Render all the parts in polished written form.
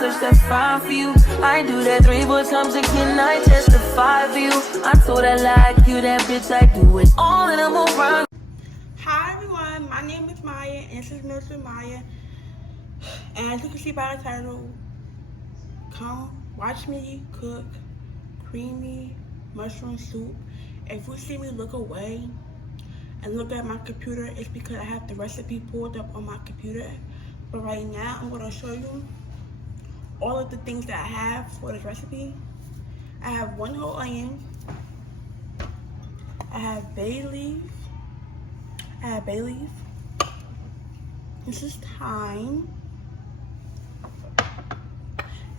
touch that 5 for you. I do that 3 more times again, I testify for you. I told I like you, that bitch, I do it all and I'm around. Hi everyone, my name is Maya and this is Meals with Maya. And as you can see by the title, come watch me cook creamy mushroom soup. If you see me look away and look at my computer, it's because I have the recipe pulled up on my computer. But right now, I'm going to show you all of the things that I have for this recipe. I have 1 whole onion. I have bay leaf. This is thyme.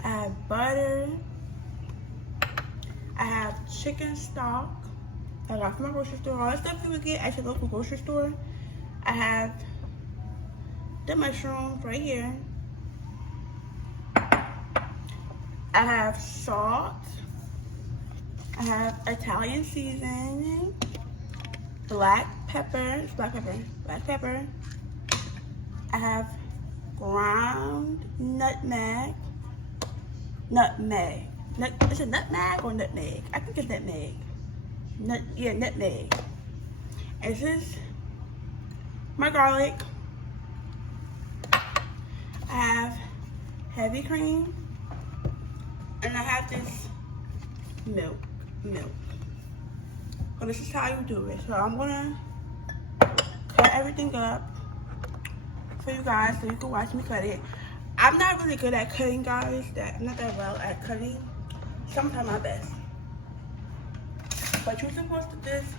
I have butter. I have chicken stock. I got from my grocery store. All that stuff you would get at your local grocery store. I have the mushrooms right here. I have salt. I have Italian seasoning. Black pepper. I have ground nutmeg. Is it nutmeg or nutmeg? I think it's nutmeg. Nutmeg. And this is my garlic. I have heavy cream. And I have this milk. So this is how you do it. So I'm gonna cut everything up for you guys so you can watch me cut it. I'm not really good at cutting, guys. I'm not that well at cutting. Sometimes my best. But you're supposed to just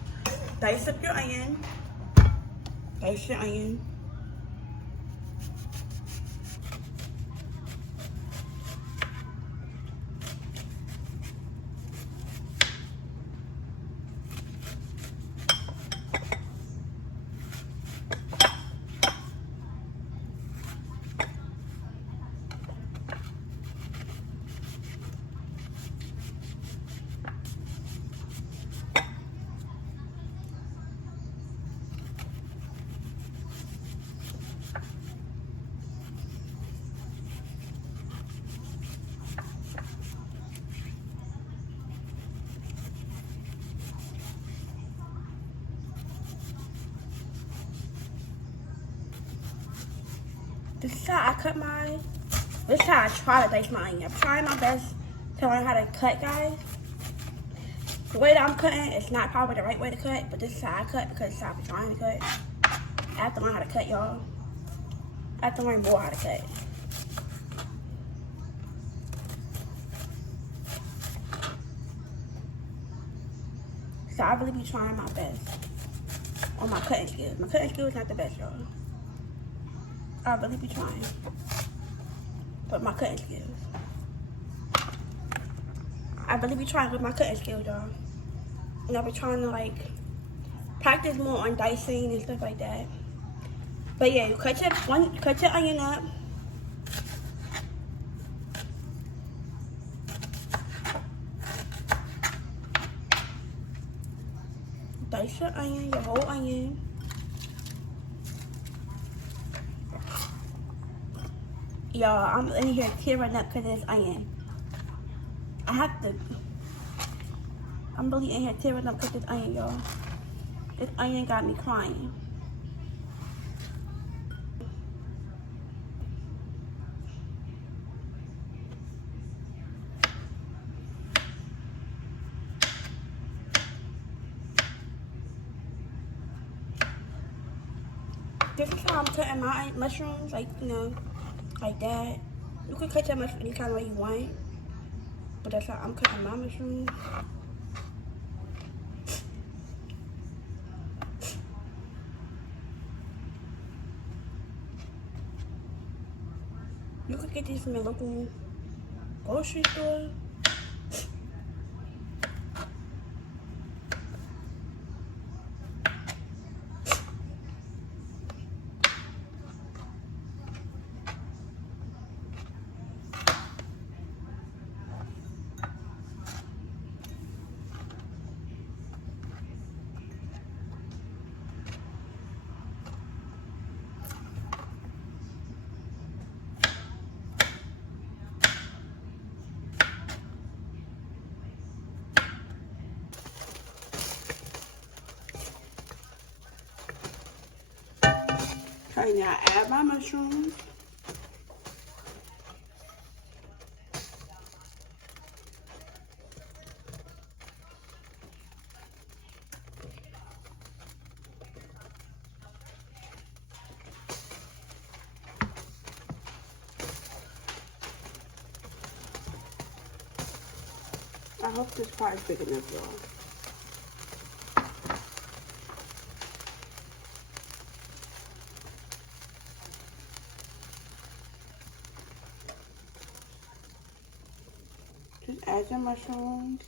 dice up your onion. Dice your onion. This is how I cut mine. This is how I try to dice my onion. I'm trying my best to learn how to cut, guys. The way that I'm cutting, it's not probably the right way to cut, but this is how I cut because it's how I'm trying to cut. I have to learn how to cut, y'all. I have to learn more how to cut. So I really be trying my best on my cutting skills. My cutting skills not the best, y'all. I really be trying, but my cutting skills. I really be trying with my cutting skills, y'all. And I be trying to like practice more on dicing and stuff like that. But yeah, you cut your onion up. Dice your onion, your whole onion. Y'all, I'm in here tearing up because of this onion. I'm really in here tearing up because of this onion, y'all. This onion got me crying. This is how I'm cutting my mushrooms, like, you know, like that. You can cut your mushroom any kind of way you want, but that's how I'm cutting my mushrooms. You could get these from your local grocery store. And now I add my mushrooms. I hope this pot is big enough, y'all. Just add your mushrooms.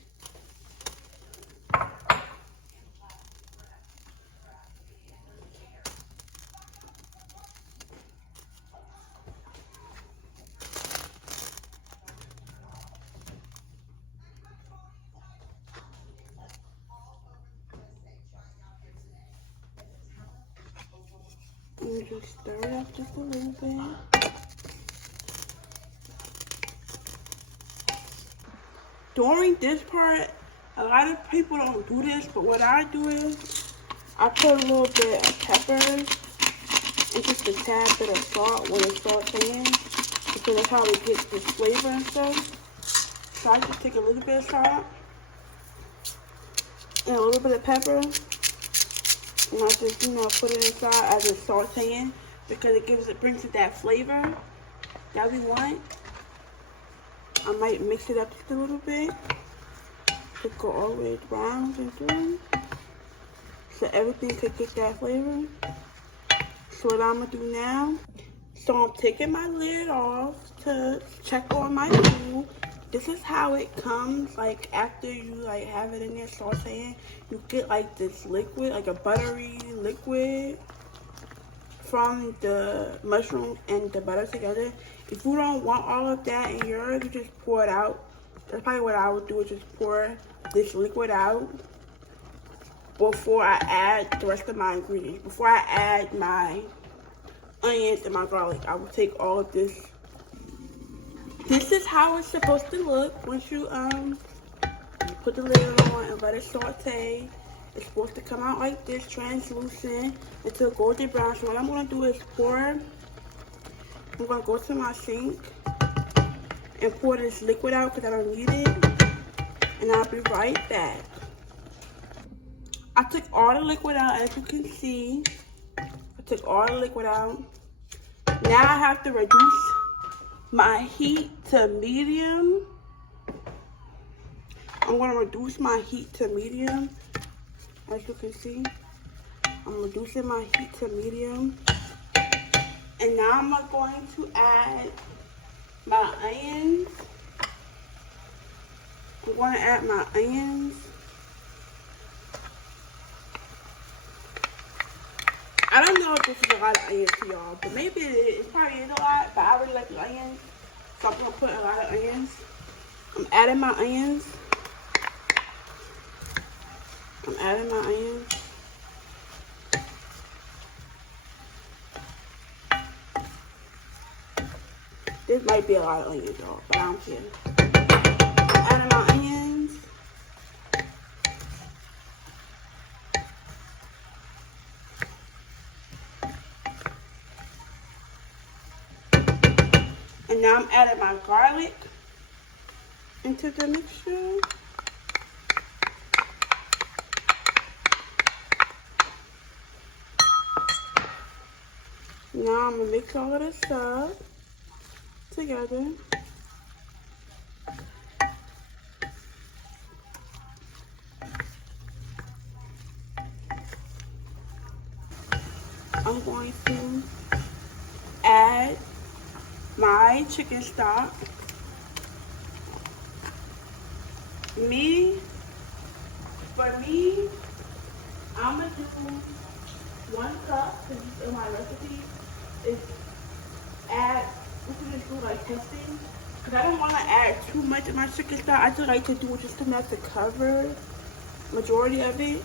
And just stir it up just a little bit. During this part, a lot of people don't do this, but what I do is I put a little bit of peppers and just a tad bit of salt when it's sauteing, because that's how it gets this flavor and stuff. So I just take a little bit of salt and a little bit of pepper, and I just, put it inside as it's sauteing, because it brings it that flavor that we want. I might mix it up just a little bit to go all the way around and through, so everything could get that flavor. So what I'm gonna do now, so I'm taking my lid off to check on my food. This is how it comes, like after you like have it in there sauteing. You get like this liquid, like a buttery liquid from the mushrooms and the butter together. If you don't want all of that in yours, you just pour it out. That's probably what I would do, is just pour this liquid out before I add the rest of my ingredients. Before I add my onions and my garlic, I will take all of this. This is how it's supposed to look once you put the lid on and let it saute. It's supposed to come out like this, translucent until golden brown. So what I'm gonna do is I'm gonna go to my sink and pour this liquid out because I don't need it. And I'll be right back. I took all the liquid out, as you can see. I took all the liquid out. Now I have to reduce my heat to medium. I'm gonna reduce my heat to medium. As you can see, I'm reducing my heat to medium. And now I'm going to add my onions. I'm going to add my onions. I don't know if this is a lot of onions to y'all, but maybe it probably is a lot, but I really like the onions. So I'm going to put a lot of onions. I'm adding my onions. I'm adding my onions. This might be a lot of onions, y'all, but I don't care. I'm adding my onions. And now I'm adding my garlic into the mixture. Now I'm gonna mix all of this up together. I'm going to add my chicken stock. For me, I'm gonna do 1 cup, because it's in my recipe. Is add, we can just do like testing, because I don't want to add too much of my chicken stock. I just like to do just enough to cover majority of it.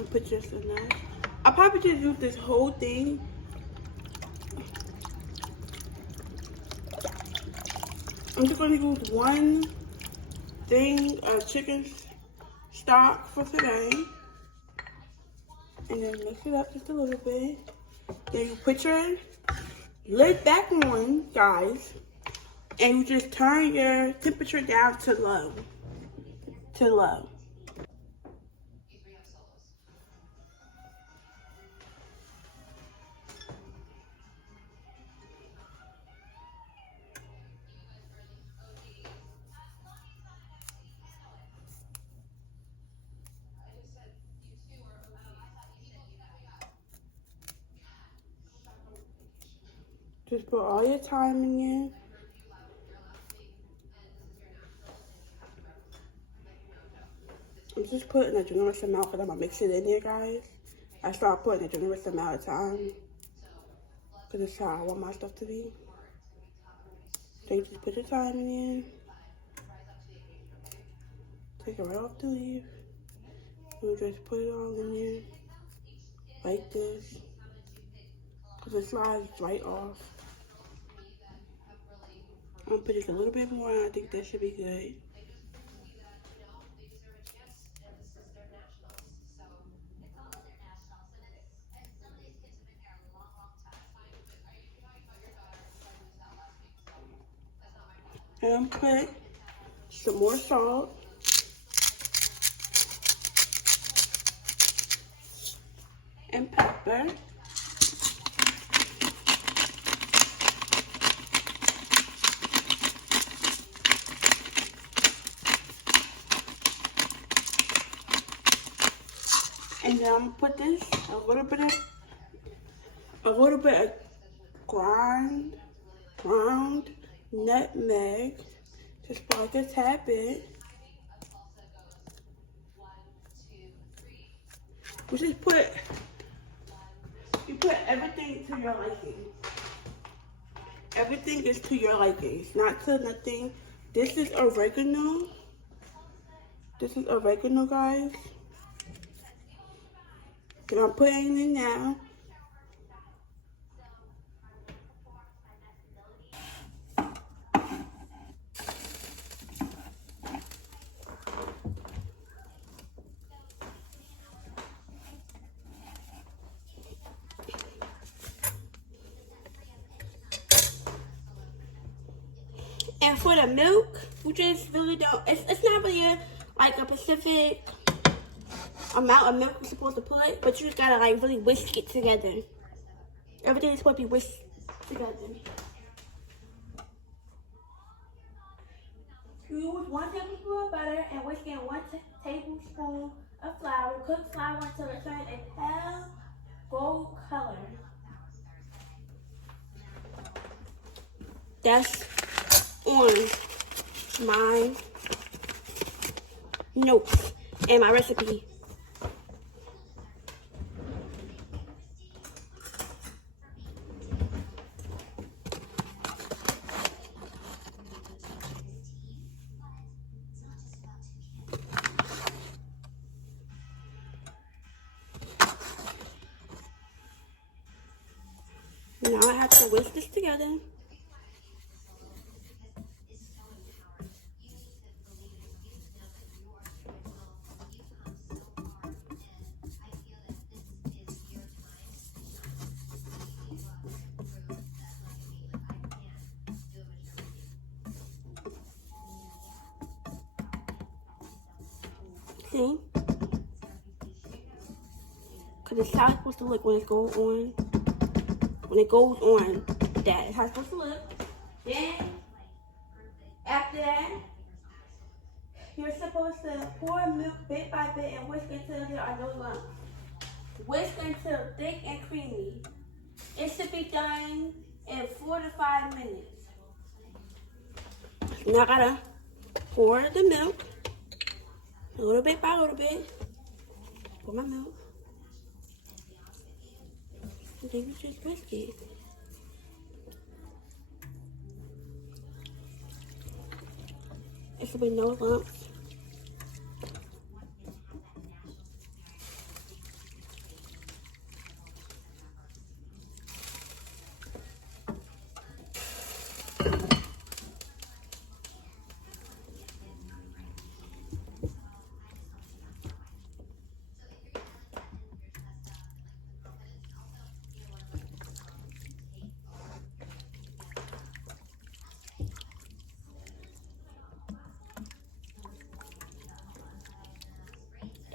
I'm gonna put just enough. I'll probably just use this whole thing. I'm just gonna use one thing of chicken stock for today. And then mix it up just a little bit. Then you put your lid back on, guys. And you just turn your temperature down to low. To low. Just put all your thyme in here. I'm just putting a generous amount because I'm going to mix it in there, guys. I start putting a generous amount of thyme because it's how I want my stuff to be. So you just put your thyme in there. Take it right off the leaf. You just put it all in there. Like this. Because it slides right off. I'm going to put just a little bit more and I think that should be good. And I'm put some more salt. And pepper. And then I'm gonna put this a little bit of ground nutmeg, just like a tad bit. You just put everything to your liking. Everything is to your liking, not to nothing. This is oregano. This is oregano, guys. And I'm putting it in now. And for the milk, you just really don't, it's not really like a specific amount of milk you're supposed to put, but you just gotta like really whisk it together. Everything is supposed to be whisked together. Use 1 tablespoon of butter and whisk in 1 tablespoon of flour. Cook flour until it turns a pale gold color. That's on my notes and my recipe. Now I have to whisk this together. See? Because it's how it's supposed to look when it goes on. When it goes on, that is how it's supposed to look. Then, after that, you're supposed to pour milk bit by bit and whisk until there are no lumps. Whisk until thick and creamy. It should be done in 4 to 5 minutes. Now I gotta pour the milk, a little bit by little bit. Pour my milk. And then you just whisk it. There should be no lumps.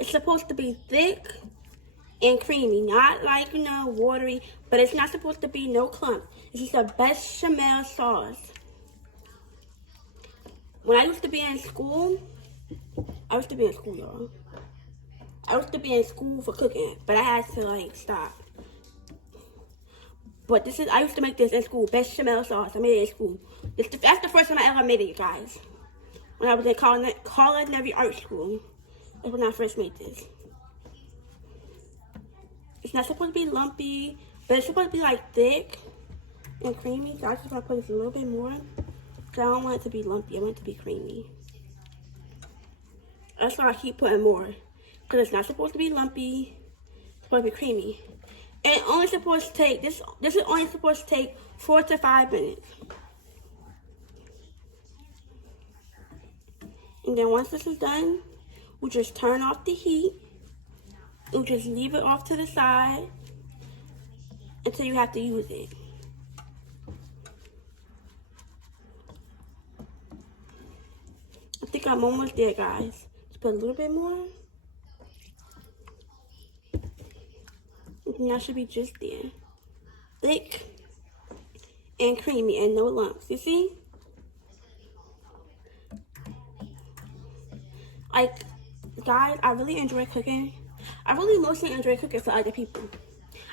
It's supposed to be thick and creamy, not like, you know, watery, but it's not supposed to be no clump. This is a bechamel sauce. When I used to be in school, y'all. I used to be in school for cooking, but I had to like stop. But I used to make this in school, bechamel sauce. I made it in school. That's the first time I ever made it, you guys. When I was in culinary art school. That's when I first made this. It's not supposed to be lumpy, but it's supposed to be like thick and creamy. So I just want to put this a little bit more. Because I don't want it to be lumpy. I want it to be creamy. That's why I keep putting more. Because it's not supposed to be lumpy. It's supposed to be creamy. And it's only supposed to take, this is only supposed to take 4 to 5 minutes. And then once this is done, we'll just turn off the heat. We'll just leave it off to the side until you have to use it. I think I'm almost there, guys. Let's put a little bit more. And that should be just there. Thick and creamy and no lumps. You see? Like, guys, I really enjoy cooking. I really mostly enjoy cooking for other people.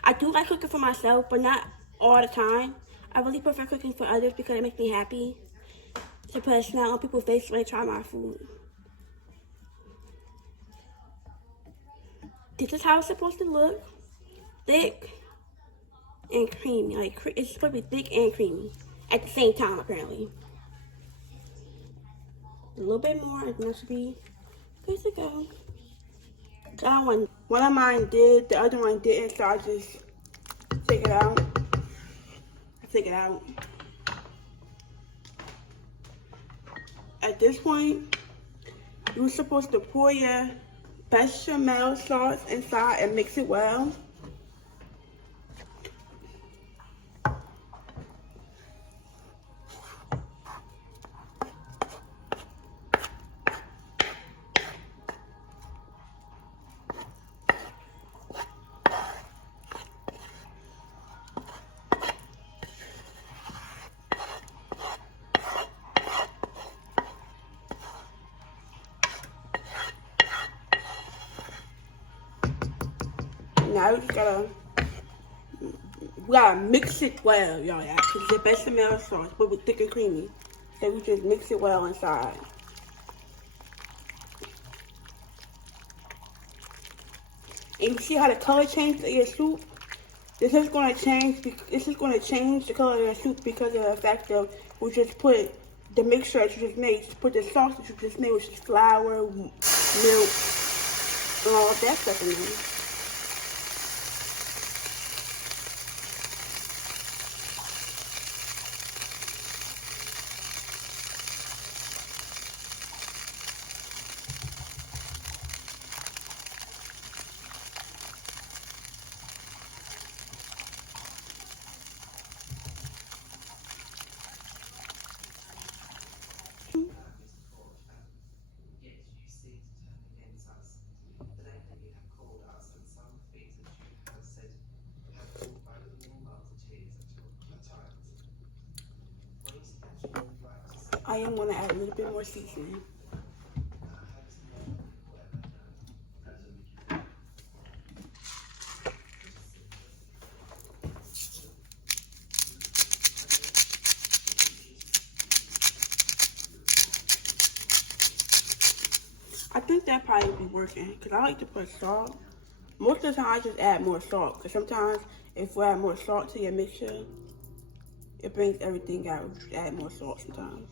I do like cooking for myself, but not all the time. I really prefer cooking for others because it makes me happy to put a smile on people's face when they try my food. This is how it's supposed to look. Thick and creamy. Like, it's supposed to be thick and creamy at the same time, apparently. A little bit more, and that should be good to go. One of mine did, the other one didn't, so I just take it out. At this point, you're supposed to pour your bechamel sauce inside and mix it well. Now we gotta mix it well, y'all. Because the bechamel sauce will be thick and creamy. So we just mix it well inside. And you see how the color changed of your soup? This is gonna change the color of your soup because of the fact that we just put the mixture that you just made. Just put the sauce that you just made, which is flour, milk, and all of that stuff in there. I am going to add a little bit more seasoning. I think that probably would be working because I like to put salt. Most of the time I just add more salt because sometimes if we add more salt to your mixture, it brings everything out. We just add more salt sometimes.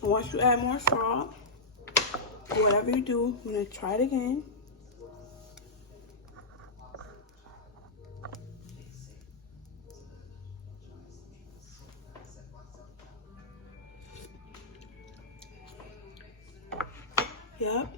And once you add more salt, or whatever you do, I'm going to try it again. Yep.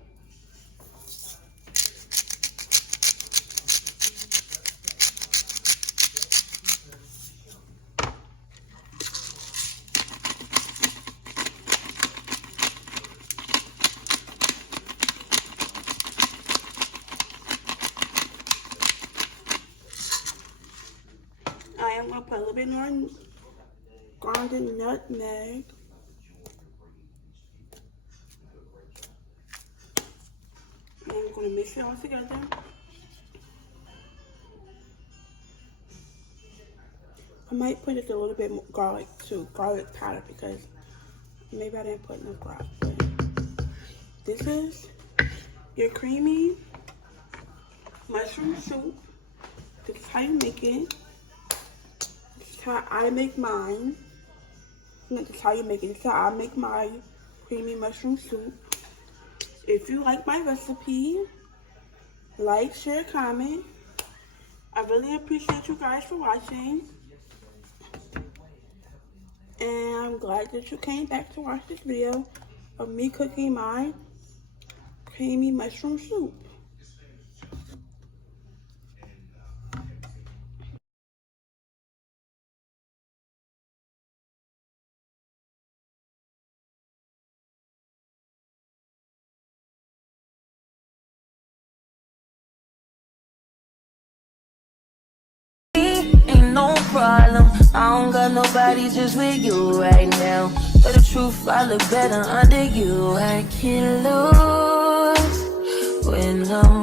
put a little bit more grounded nutmeg. And I'm going to mix it all together. I might put just a little bit more garlic too, garlic powder, because maybe I didn't put enough garlic. But this is your creamy mushroom soup. This is how you make it. This is how I make mine. This is how you make it. This is how I make my creamy mushroom soup. If you like my recipe, like, share, comment. I really appreciate you guys for watching. And I'm glad that you came back to watch this video of me cooking my creamy mushroom soup. Ain't no problem. I don't got nobody just with you right now. But the truth, I look better under you. I can't lose when I'm